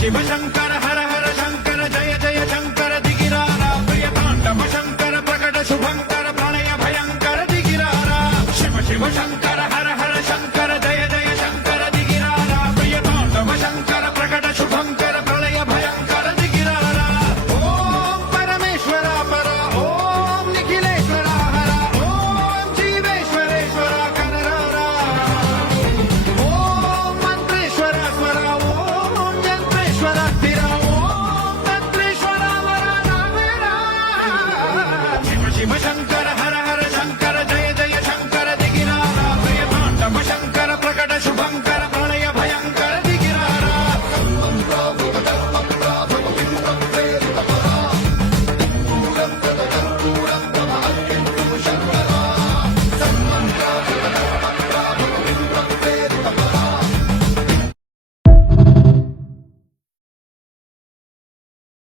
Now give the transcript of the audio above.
शिव शंकर हर हर शंकर जय जय शंकर दिगिरारा प्रिय तांडव शंकर प्रकट शुभंकर प्रणय भयंकर दिगिरारा शिव शिव शंकर